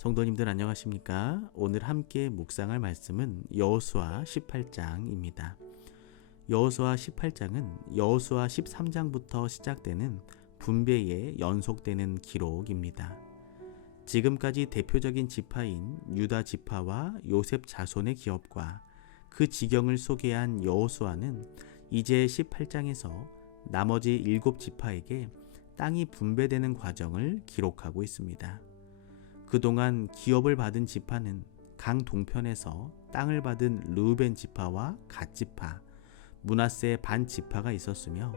성도님들 안녕하십니까? 오늘 함께 묵상할 말씀은 여호수아 18장입니다. 여호수아 18장은 여호수아 13장부터 시작되는 분배에 연속되는 기록입니다. 지금까지 대표적인 지파인 유다 지파와 요셉 자손의 기업과 그 지경을 소개한 여호수아는 이제 18장에서 나머지 7지파에게 땅이 분배되는 과정을 기록하고 있습니다. 그동안 기업을 받은 지파는 강 동편에서 땅을 받은 르우벤 지파와 갓 지파, 므낫세 반 지파가 있었으며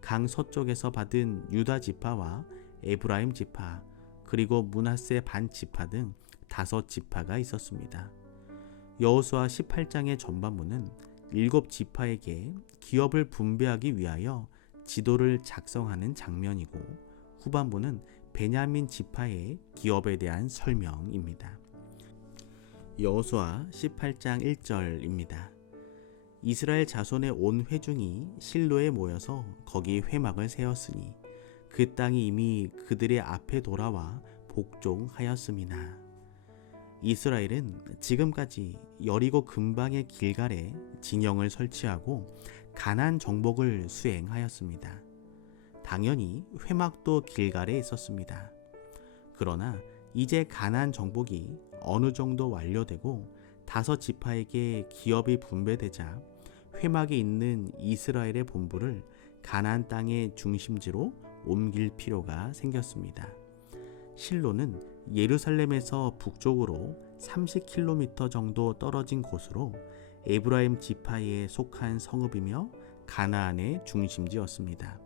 강 서쪽에서 받은 유다 지파와 에브라임 지파, 그리고 므낫세 반 지파 등 5지파가 있었습니다. 여호수아 18장의 전반부는 7지파에게 기업을 분배하기 위하여 지도를 작성하는 장면이고, 후반부는 베냐민 지파의 기업에 대한 설명입니다. 여호수아 18장 1절입니다. 이스라엘 자손의 온 회중이 실로에 모여서 거기 회막을 세웠으니 그 땅이 이미 그들의 앞에 돌아와 복종하였음이나. 이스라엘은 지금까지 여리고 근방의 길갈에 진영을 설치하고 가나안 정복을 수행하였습니다. 당연히 회막도 길갈에 있었습니다. 그러나 이제 가나안 정복이 어느 정도 완료되고 5지파에게 기업이 분배되자 회막에 있는 이스라엘의 본부를 가나안 땅의 중심지로 옮길 필요가 생겼습니다. 실로는 예루살렘에서 북쪽으로 30km 정도 떨어진 곳으로 에브라임 지파에 속한 성읍이며 가나안의 중심지였습니다.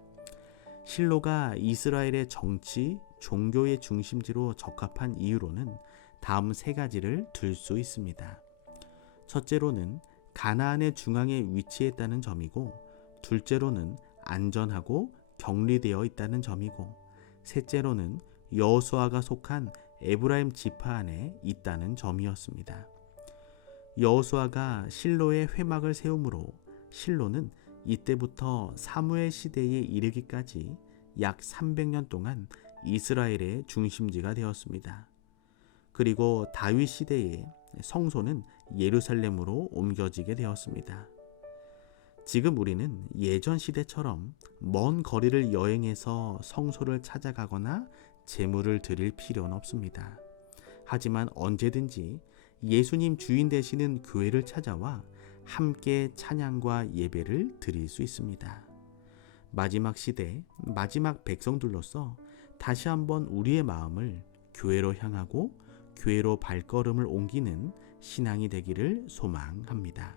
실로가 이스라엘의 정치, 종교의 중심지로 적합한 이유로는 다음 3가지를 들 수 있습니다. 첫째로는 가나안의 중앙에 위치했다는 점이고, 둘째로는 안전하고 격리되어 있다는 점이고, 셋째로는 여호수아가 속한 에브라임 지파 안에 있다는 점이었습니다. 여호수아가 실로에 회막을 세우므로 실로는 이때부터 사무엘 시대에 이르기까지 약 300년 동안 이스라엘의 중심지가 되었습니다. 그리고 다윗 시대에 성소는 예루살렘으로 옮겨지게 되었습니다. 지금 우리는 예전 시대처럼 먼 거리를 여행해서 성소를 찾아가거나 제물을 드릴 필요는 없습니다. 하지만 언제든지 예수님 주인 되시는 교회를 찾아와 함께 찬양과 예배를 드릴 수 있습니다. 마지막 시대, 마지막 백성들로서 다시 한번 우리의 마음을 교회로 향하고 교회로 발걸음을 옮기는 신앙이 되기를 소망합니다.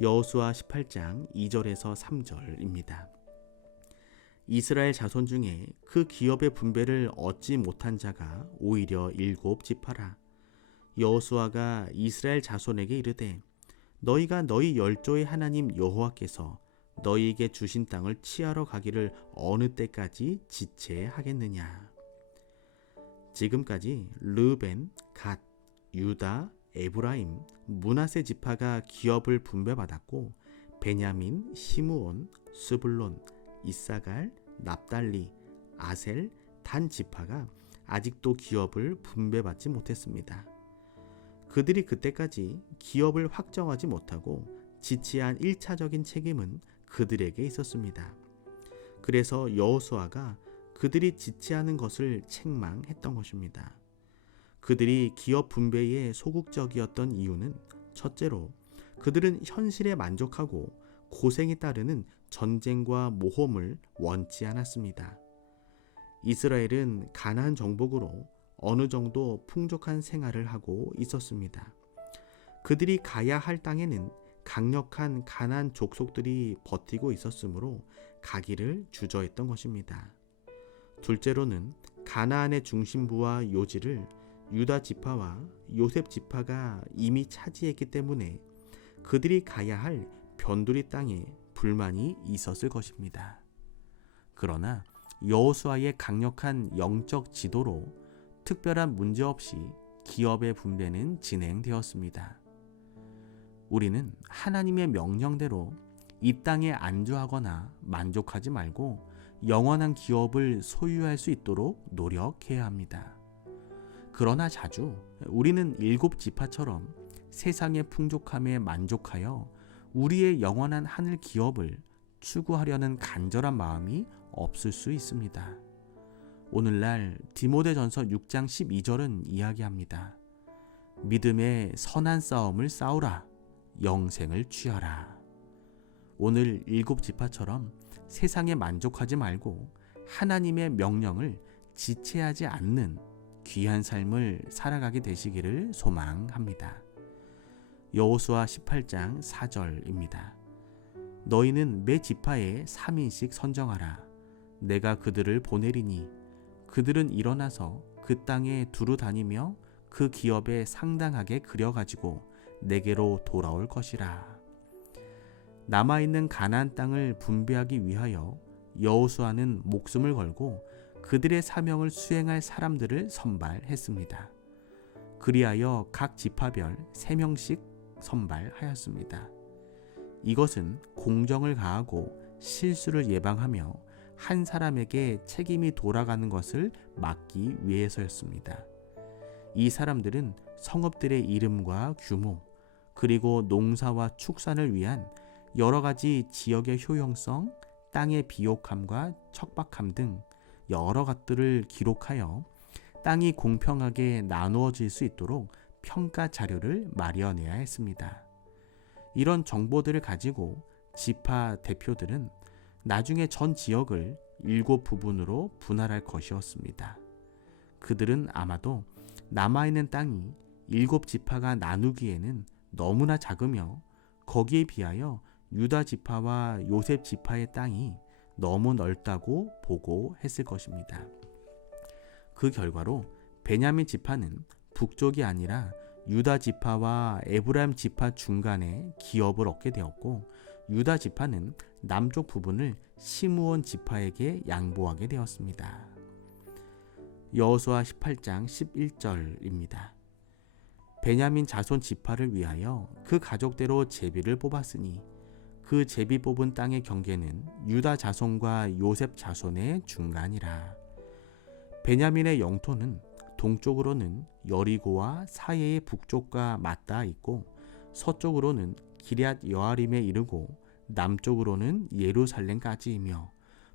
여호수아 18장 2절에서 3절입니다. 이스라엘 자손 중에 그 기업의 분배를 얻지 못한 자가 오히려 7지파라. 여호수아가 이스라엘 자손에게 이르되 너희가 너희 열조의 하나님 여호와께서 너희에게 주신 땅을 치하러 가기를 어느 때까지 지체하겠느냐. 지금까지 르우벤, 갓, 유다, 에브라임, 므낫세 지파가 기업을 분배받았고, 베냐민, 시므온, 스불론, 이사갈, 납달리, 아셀, 단 지파가 아직도 기업을 분배받지 못했습니다. 그들이 그때까지 기업을 확정하지 못하고 지체한 1차적인 책임은 그들에게 있었습니다. 그래서 여호수아가 그들이 지체하는 것을 책망했던 것입니다. 그들이 기업 분배에 소극적이었던 이유는 첫째로 그들은 현실에 만족하고 고생에 따르는 전쟁과 모험을 원치 않았습니다. 이스라엘은 가나안 정복으로 어느 정도 풍족한 생활을 하고 있었습니다. 그들이 가야 할 땅에는 강력한 가나안 족속들이 버티고 있었으므로 가기를 주저했던 것입니다. 둘째로는 가나안의 중심부와 요지를 유다 지파와 요셉 지파가 이미 차지했기 때문에 그들이 가야 할 변두리 땅에 불만이 있었을 것입니다. 그러나 여호수아의 강력한 영적 지도로 특별한 문제 없이 기업의 분배는 진행되었습니다. 우리는 하나님의 명령대로 이 땅에 안주하거나 만족하지 말고 영원한 기업을 소유할 수 있도록 노력해야 합니다. 그러나 자주 우리는 일곱 지파처럼 세상의 풍족함에 만족하여 우리의 영원한 하늘 기업을 추구하려는 간절한 마음이 없을 수 있습니다. 오늘날 디모데전서 6장 12절은 이야기합니다. 믿음의 선한 싸움을 싸우라. 영생을 취하라. 오늘 일곱 지파처럼 세상에 만족하지 말고 하나님의 명령을 지체하지 않는 귀한 삶을 살아가게 되시기를 소망합니다. 여호수아 18장 4절입니다. 너희는 매 지파에 3인씩 선정하라. 내가 그들을 보내리니 그들은 일어나서 그 땅에 두루 다니며 그 기업에 상당하게 그려가지고 내게로 돌아올 것이라. 남아있는 가나안 땅을 분배하기 위하여 여호수아는 목숨을 걸고 그들의 사명을 수행할 사람들을 선발했습니다. 그리하여 각 지파별 3명씩 선발하였습니다. 이것은 공정을 가하고 실수를 예방하며 한 사람에게 책임이 돌아가는 것을 막기 위해서였습니다. 이 사람들은 성읍들의 이름과 규모, 그리고 농사와 축산을 위한 여러 가지 지역의 효용성, 땅의 비옥함과 척박함 등 여러 것들을 기록하여 땅이 공평하게 나누어질 수 있도록 평가 자료를 마련해야 했습니다. 이런 정보들을 가지고 지파 대표들은 나중에 전 지역을 7 부분으로 분할할 것이었습니다. 그들은 아마도 남아있는 땅이 7 지파가 나누기에는 너무나 작으며 거기에 비하여 유다 지파와 요셉 지파의 땅이 너무 넓다고 보고했을 것입니다. 그 결과로 베냐민 지파는 북쪽이 아니라 유다 지파와 에브라임 지파 중간에 기업을 얻게 되었고, 유다 지파는 남쪽 부분을 시므온 지파에게 양보하게 되었습니다. 여호수아 18장 11절입니다. 베냐민 자손 지파를 위하여 그 가족대로 제비를 뽑았으니 그 제비 뽑은 땅의 경계는 유다 자손과 요셉 자손의 중간이라. 베냐민의 영토는 동쪽으로는 여리고와 사해의 북쪽과 맞닿아 있고, 서쪽으로는 기럇 여아림에 이르고, 남쪽으로는 예루살렘까지이며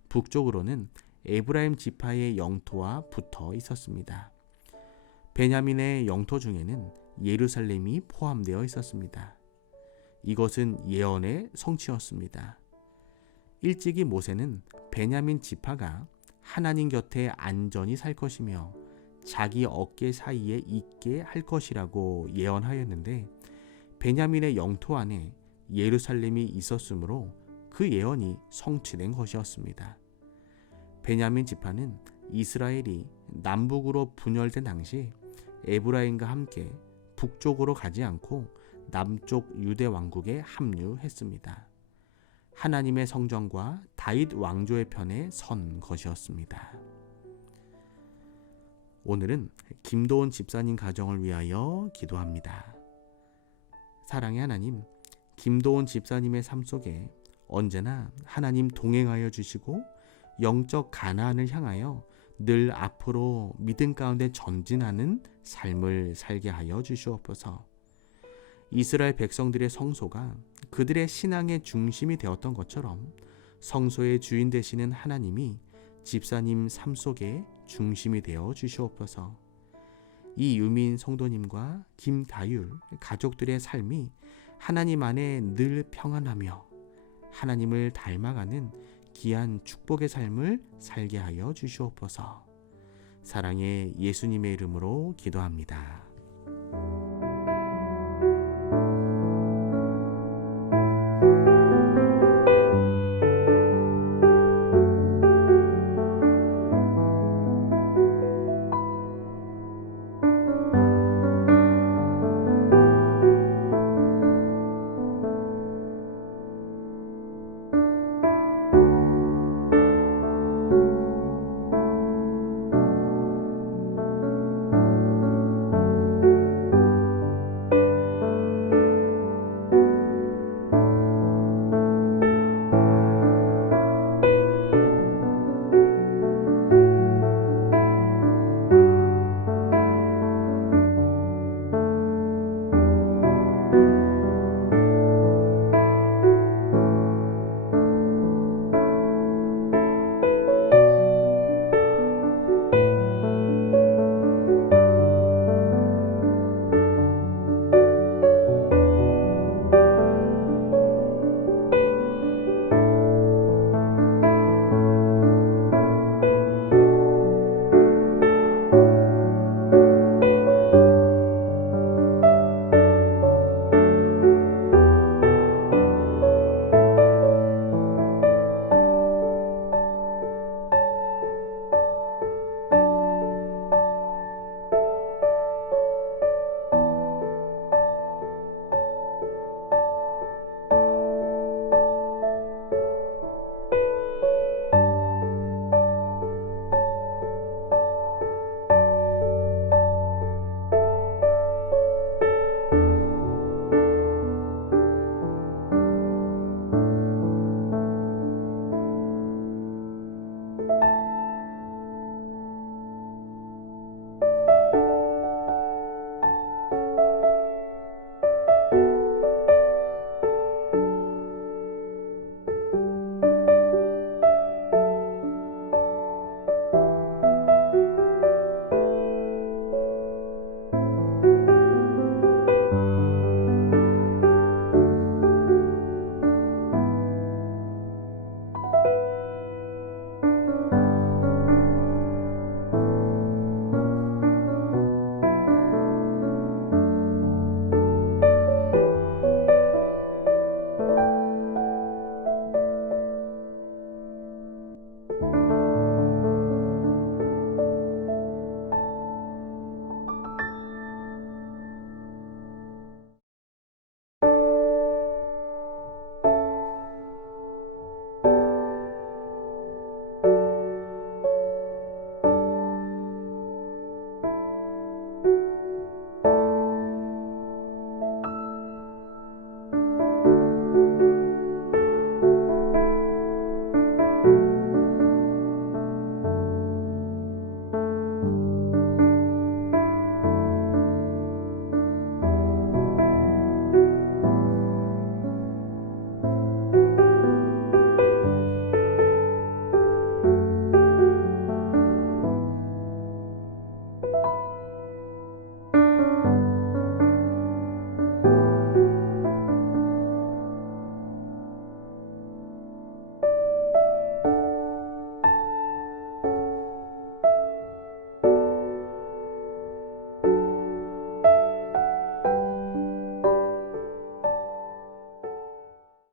북쪽으로는 에브라임 지파의 영토와 붙어 있었습니다. 베냐민의 영토 중에는 예루살렘이 포함되어 있었습니다. 이것은 예언의 성취였습니다. 일찍이 모세는 베냐민 지파가 하나님 곁에 안전히 살 것이며 자기 어깨 사이에 있게 할 것이라고 예언하였는데, 베냐민의 영토 안에 예루살렘이 있었으므로 그 예언이 성취된 것이었습니다. 베냐민 지파는 이스라엘이 남북으로 분열된 당시 에브라임과 함께 북쪽으로 가지 않고 남쪽 유대 왕국에 합류했습니다. 하나님의 성전과 다윗 왕조의 편에 선 것이었습니다. 오늘은 김도훈 집사님 가정을 위하여 기도합니다. 사랑의 하나님, 김도훈 집사님의 삶 속에 언제나 하나님 동행하여 주시고 영적 가나안을 향하여 늘 앞으로 믿음 가운데 전진하는 삶을 살게 하여 주시옵소서. 이스라엘 백성들의 성소가 그들의 신앙의 중심이 되었던 것처럼 성소의 주인 되시는 하나님이 집사님 삶 속에 중심이 되어 주시옵소서. 이 유민 성도님과 김다율 가족들의 삶이 하나님 안에 늘 평안하며 하나님을 닮아가는 귀한 축복의 삶을 살게 하여 주시옵소서. 사랑의 예수님의 이름으로 기도합니다.